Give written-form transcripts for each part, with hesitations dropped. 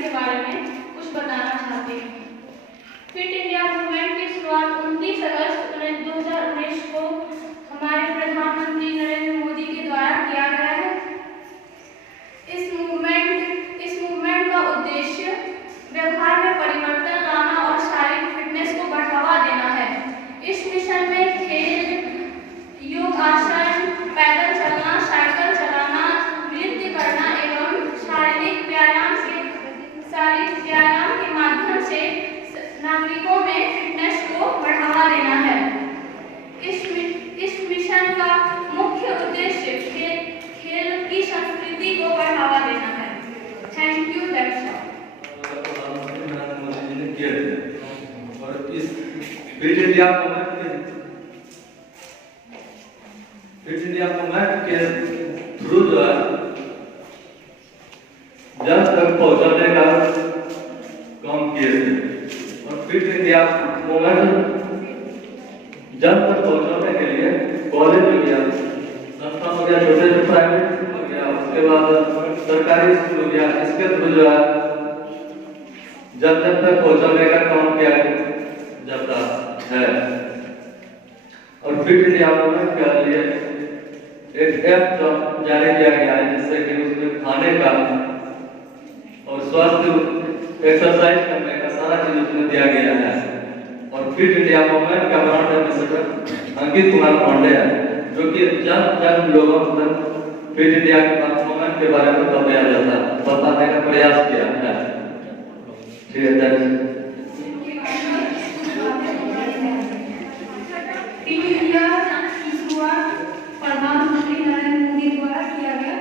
Movement के बारे में कुछ बताना चाहते हैं। फिट इंडिया मूवमेंट की शुरुआत 29 अगस्त 2019 को हमारे प्रधानमंत्री नरेंद्र मोदी के द्वारा किया गया है। इस मूवमेंट का उद्देश्य व्यवहार में परिवर्तन लाना और शारीरिक फिटनेस को बढ़ावा देना है। इस मिशन में खेल, योग आसन, पैदल चलना, साइकिल चलाना, नृत्य करना एवं शारीरिक व्यायाम के माध्यम से नागरिकों में फिटनेस को बढ़ावा देना है। इस मिशन का मुख्य उद्देश्य खेल की संस्कृति को बढ़ावा देना है। Thank you. और इस फिट इंडिया मूवमेंट के थ्रू जो है जन तक पहुंचाने का काम किए थे। और फिट इंडिया मूवमेंट जन तक पहुंचाने के लिए कॉलेज में गया, संस्था हो गया, छोटे से प्राइवेट स्कूल हो गया, उसके बाद सरकारी स्कूल हो गया। इसके थ्रू जो है जन तक पहुंचाने का काम किया जाता है। और फिट इंडिया मूवमेंट के लिए एक ऐप जारी किया गया है, जिससे कि उसमें खाने का और स्वास्थ्य एक्सरसाइज करने का सारा चीज उसमें दिया गया है। और फिट इंडिया मूवमेंट का ब्रांड एम्बेसडर अंकित कुमार पांडे है, जो कि जन लोगों तक फिट इंडिया मूवमेंट के बारे में बताने का प्रयास किया है। ठीक है। फिट इंडिया की शुरुआत प्रधानमंत्री नरेंद्र मोदी द्वारा किया गया,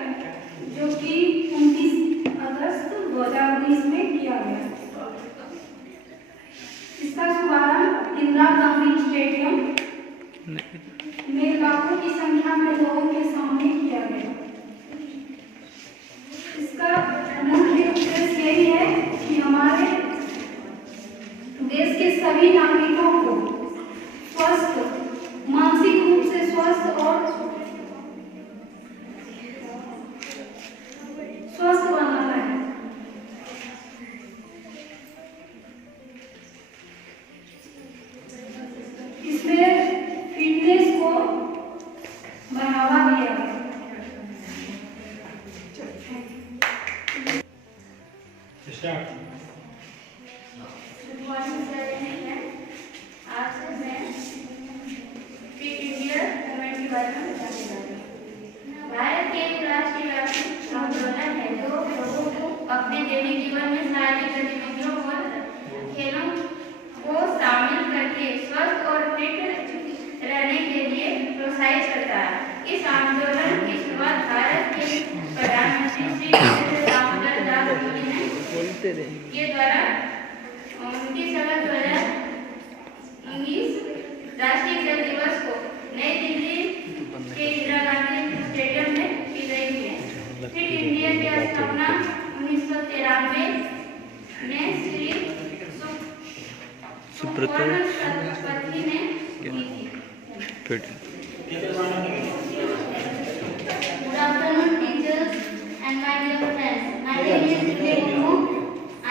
जो कि 29 अगस्त 2019 में किया गया। इसका शुभारंभ इंदिरा गांधी स्टेडियम में लाखों की संख्या में लोगों के सामने किया गया। इसका मुख्य उद्देश्य यही है कि हमारे देश के सभी नागरिकों को स्वस्थ, मानसिक रूप से स्वस्थ और स्वस्थ बनाना है। इसमें फिटनेस को बढ़ावा दिया है। आज से मैं फिट इंडिया मूवमेंट के बारे में बताने जा रही हूँ। भारत के एक राष्ट्रव्यापी आंदोलन है जो लोगों को अपने दैनिक जीवन में शारीरिक गतिविधियों और खेलों को शामिल करके स्वस्थ और फिट रहने के लिए प्रोत्साहित करता है। इस आंदोलन की शुरुआत भारत के प्रधानमंत्री श्री नरेंद्र दामोदर मोदी ने के द्वारा 29 अगस्त 2019 राष्ट्रीय खेल दिवस को नई दिल्ली के इंदिरा गांधी स्टेडियम में की गई है। फिट इंडिया की स्थापना 1993 में श्री सुब्रतो सरस्वती ने की थी। Good afternoon, teachers and my dear friends. My name is Divya Murmu. I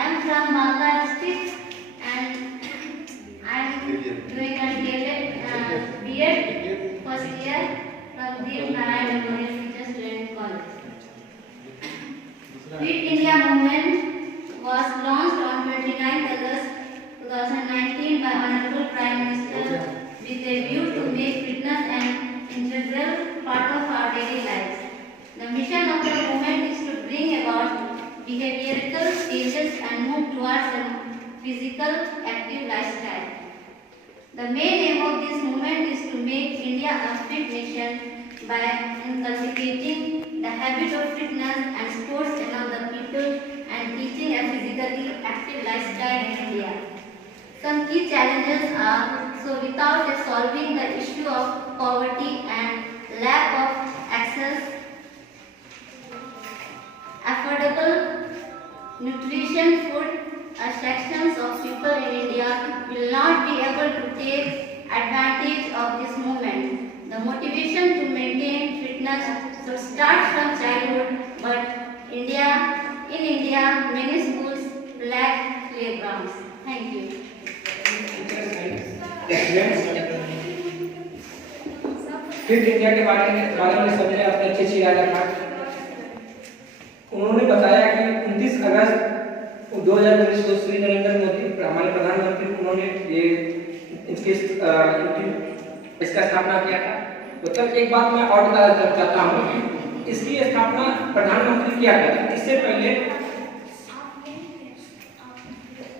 am from Malda district and I am doing a B.Ed first year from Deep Narayan Memorial Teachers Training College. Fit India movement was launched on 29 August 2019 by Honorable Prime Minister with a view to make fitness an integral part of our daily lives. The mission of the movement is to bring about behavioral changes and move towards a physical active lifestyle. The main aim of this movement is to make India a fit nation by inculcating the habit of fitness and sports among the people and teaching a physically active lifestyle in India. Some key challenges are, without solving the issue of poverty and lack of access, affordable nutrition food, sections of people in India will not be able to take advantage of this movement. The motivation to maintain fitness should start from childhood fit India के बारे में सबने अपने अच्छी राय रखा। उन्होंने बताया कि 29 अगस्त 2019 को श्री नरेंद्र मोदी हमारे प्रधानमंत्री उन्होंने ये इसका स्थापना किया था। मतलब एक बात मैं और बताना चाहता हूँ, इसकी स्थापना प्रधानमंत्री किया था। इससे पहले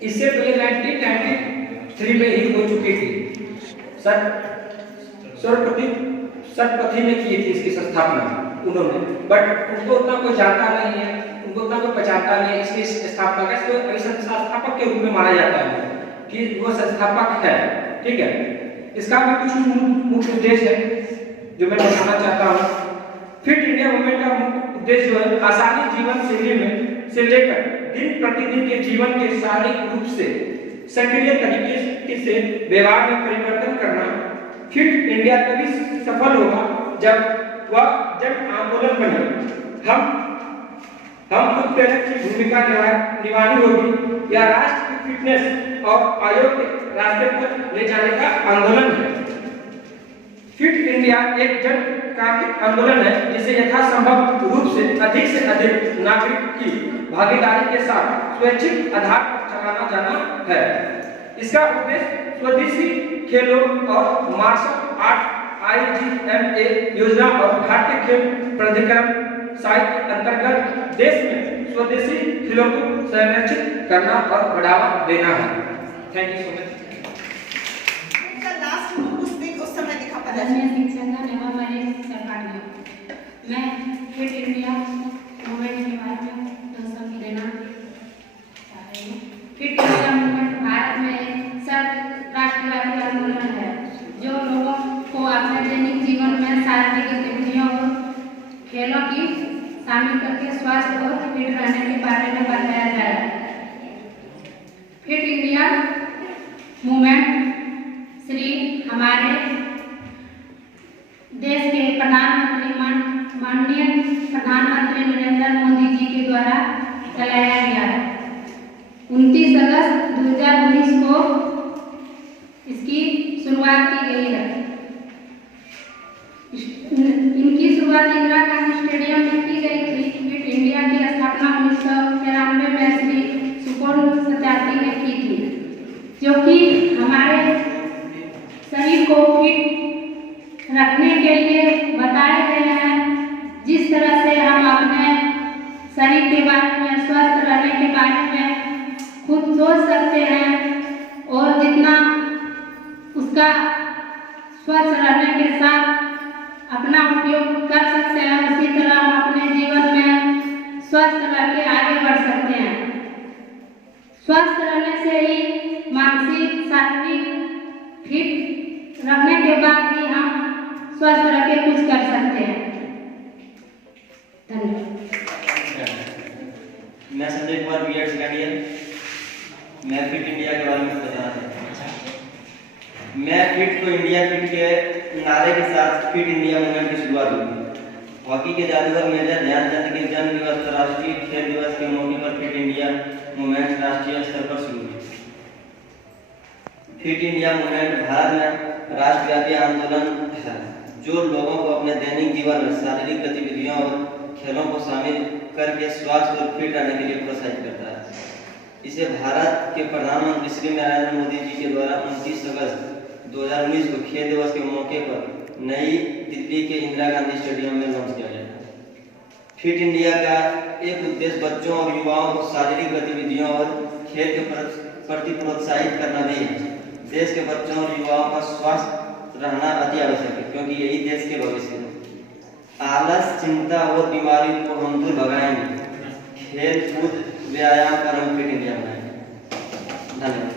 1993 में ही हो चुकी थी। सरपति ने की थी इसकी स्थापना उन्होंने, बट उनको उतना कोई जानता नहीं है, उनको उतना कोई पहचानता नहीं इसकी स्थापना का। इसको संस्थापक के रूप में माना जाता है कि वो संस्थापक है, ठीक है। इसका भी कुछ मुख्य उद्देश्य है जो मैं बताना चाहता हूँ। फिट इंडिया मूवमेंट का मुख्य उद्देश्य जो है आसानी जीवन शैली में से लेकर दिन प्रतिदिन के जीवन के शारीरिक रूप से सक्रिय तरीके से व्यवहार में परिवर्तन करना। फिट इंडिया तभी सफल होगा जब आंदोलन बने। हम खुद प्रेरक की भूमिका निभानी होगी। या राष्ट्र की फिटनेस और आयोग के रास्ते पर ले जाने का आंदोलन है। फिट इंडिया एक जन कांतिक आंदोलन है जिसे यथासंभव रूप से अधिक नागरिक की भागीदारी के साथ स्वैच्छिक आधार पर चलाना जाना है। इसका उद्देश्य स्वदेशी खेलों और मार्शल आर्ट IGMA योजना और भारतीय खेल प्राधिकरण साइट के अंतर्गत देश में स्वदेशी खेलों को संरक्षित करना और बढ़ावा देना है। Thank you so much. मैं फिट इंडिया मूवमेंट के बारे में समझ देना चाह रही हूँ। फिट इंडिया मूवमेंट भारत में एक राष्ट्रव्यापी आंदोलन है जो लोगों को अपने दैनिक जीवन में शारीरिक गतिविधियों और खेलों की शामिल करके स्वास्थ्य और फिट रहने के बारे में बताया जाए। फिट इंडिया मूवमेंट श्री हमारे देश के माननीय प्रधानमंत्री नरेंद्र मोदी जी के द्वारा चलाया गया है। 29 अगस्त 2019 को इसकी शुरुआत की गई है। इनकी शुरुआत इंदिरा गांधी स्टेडियम में की गई थी। फिट इंडिया की स्थापना 1993 में श्री सुपोर्ण सत्यार्थी ने की थी, जो कि हमारे शरीर को फिट रखने के लिए बताए गए हैं। जिस तरह से हम अपने शरीर के बारे में, स्वस्थ रहने के बारे में खुद सोच सकते हैं और जितना उसका स्वस्थ रहने के साथ अपना उपयोग कर सकते हैं, उसी तरह हम अपने जीवन में स्वस्थ रह के आगे बढ़ सकते हैं। स्वस्थ रहने से ही मानसिक शारीरिक फिट रखने के बाद ही हम स्वस्थ रह के कुछ कर सकते हैं। धन्यवाद। मैं Sanjay Kumar B.Ed second year. मैं फिट इंडिया के बारे में बताना चाहता हूँ। मैं फिट तो इंडिया फिट के नारे के साथ फिट इंडिया मूवमेंट की शुरुआत हुई। हॉकी के जादूगर मेजर ध्यानचंद के जन्म दिवस राष्ट्रीय खेल दिवस के मौके पर फिट इंडिया मूवमेंट राष्ट्रीय स्तर पर शुरू हुई। फिट इंडिया मूवमेंट भारत में राष्ट्रव्यापी आंदोलन है जो लोगों को अपने दैनिक जीवन में शारीरिक गतिविधियों और खेलों को शामिल करके स्वास्थ्य और फिट रहने के लिए प्रोत्साहित करता है। इसे भारत के प्रधानमंत्री श्री नरेंद्र मोदी जी के द्वारा 29 अगस्त 2019 को खेल दिवस के मौके पर नई दिल्ली के इंदिरा गांधी स्टेडियम में लॉन्च किया गया। फिट इंडिया का एक उद्देश्य बच्चों और युवाओं को शारीरिक गतिविधियों और खेल के प्रति प्रोत्साहित करना भी है। देश के बच्चों और युवाओं का स्वास्थ्य रहना अति आवश्यक है, क्योंकि यही देश के भविष्य है। आलस, चिंता और बीमारी को हम दूर भगाएंगे। खेल कूद व्यायाम कर हम फिट इंडिया बनाएंगे। धन्यवाद।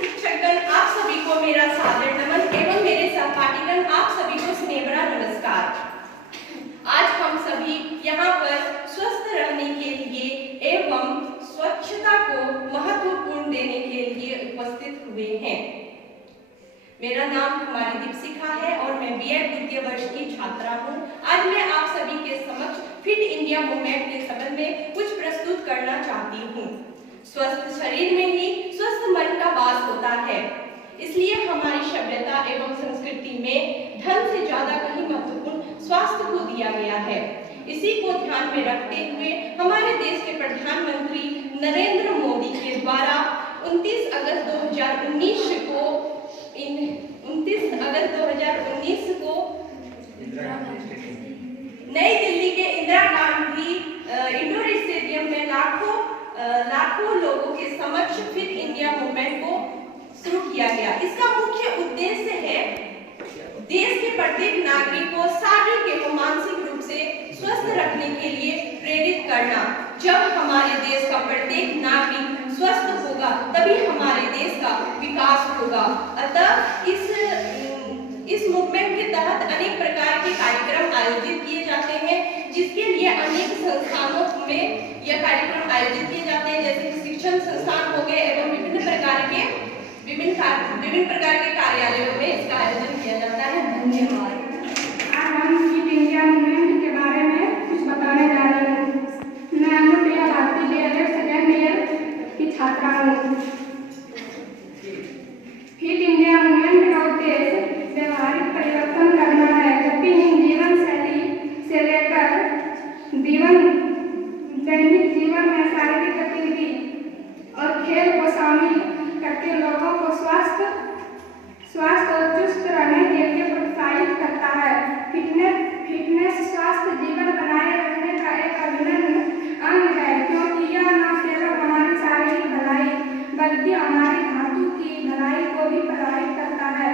शिक्षकगण, आप सभी को मेरा सादर नमन एवं मेरे सहपाठीगण आप सभी को स्नेह भरा नमस्कार। आज हम सभी यहाँ पर स्वस्थ रहने के लिए एवं स्वच्छता को महत्वपूर्ण देने के लिए उपस्थित हुए हैं। मेरा नाम कुमारी दीपशिखा है और मैं B.Ed द्वितीय वर्ष की छात्रा हूँ। आज मैं आप सभी के समक्ष फिट इंडिया मूवमेंट के संबंध में कुछ प्रस्तुत करना चाहती हूँ। स्वस्थ शरीर में ही स्वस्थ मन का वास होता है। इसलिए हमारी सभ्यता एवं संस्कृति में धन से ज्यादा कहीं महत्वपूर्ण स्वास्थ्य को दिया गया है। इसी को ध्यान में रखते हुए हमारे देश के प्रधानमंत्री नरेंद्र मोदी के द्वारा 29 अगस्त 2019 को नई दिल्ली के इंदिरा गांधी इंडोर स्टेडियम में लाखों लोगों के समक्ष फिट इंडिया मूवमेंट को शुरू किया गया। इसका मुख्य उद्देश्य है देश के प्रत्येक नागरिक को शारीरिक एवं मानसिक रूप से स्वस्थ रखने के लिए प्रेरित करना। जब हमारे देश का प्रत्येक नागरिक स्वस्थ होगा तभी हमारे देश का विकास होगा। अतः इस मूवमेंट के तहत अनेक प्रकार के कार्यक्रम आयोजित किए जाते हैं, जिसके लिए अनेक संस्थानों में यह कार्यक्रम आयोजित किए जाते हैं, जैसे शिक्षण संस्थान हो गए एवं विभिन्न प्रकार के कार्यालयों में इसका आयोजन किया जाता है। धन्यवाद। आज हम फिट इंडिया मूवमेंट के बारे में कुछ बताने जा रही हूँ। मैं Anupriya Bharti DLED second year की छात्रा हूँ। फिट इंडिया मूवमेंट का उद्देश्य व्यवहारिक परिवर्तन करना है। गतिहीन जीवन शैली से लेकर दैनिक जीवन में शारीरिक गतिविधि और खेल को शामिल करके लोगों को स्वस्थ और चुस्त रहने के लिए प्रोत्साहित करता है। फिटनेस स्वास्थ्य जीवन बनाए रखने का एक अभिन्न अंग है, क्योंकि यह न केवल हमारी शारीरिक भलाई बल्कि हमारी धातु की भलाई को भी प्रभावित करता है।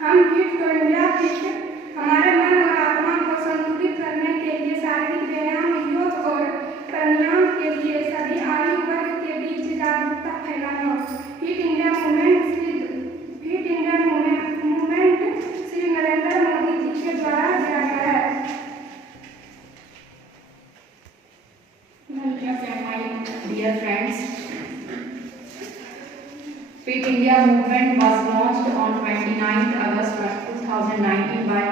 हम फिट तो इंडिया फिट हमारे मन और आत्मा को संतुलित करने के लिए शारीरिक व्यायाम, योग और प्राणायाम के लिए सभी आयु वर्ग के बीच जागरूकता फैलाना। Fit India movement Shri Narendra Modi ji के द्वारा दिया गया है। Dear friends, Fit India movement was launched on 29th August 2019 by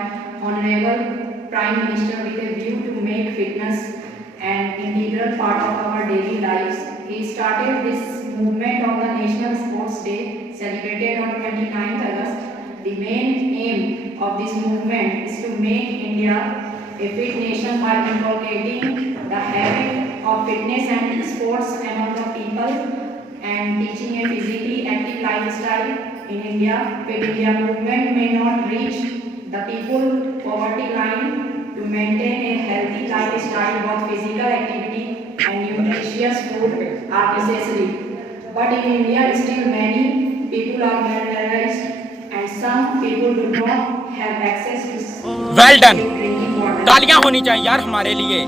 Honorable Prime Minister with a view to make fitness an integral part of our daily lives. He started this movement on the National Sports Day celebrated on 29th August. The main aim of this movement is to make India a fit nation by inculcating the habit of fitness and sports among the people and teaching a physically active lifestyle in India. Fit India movement may not reach the people poverty line. To maintain a healthy lifestyle, both physical activity and nutritious food are necessary. But in India, still many people are malnourished and some people do not have access to Well done. drinking water. तालियां होनी चाहिए यार हमारे लिए।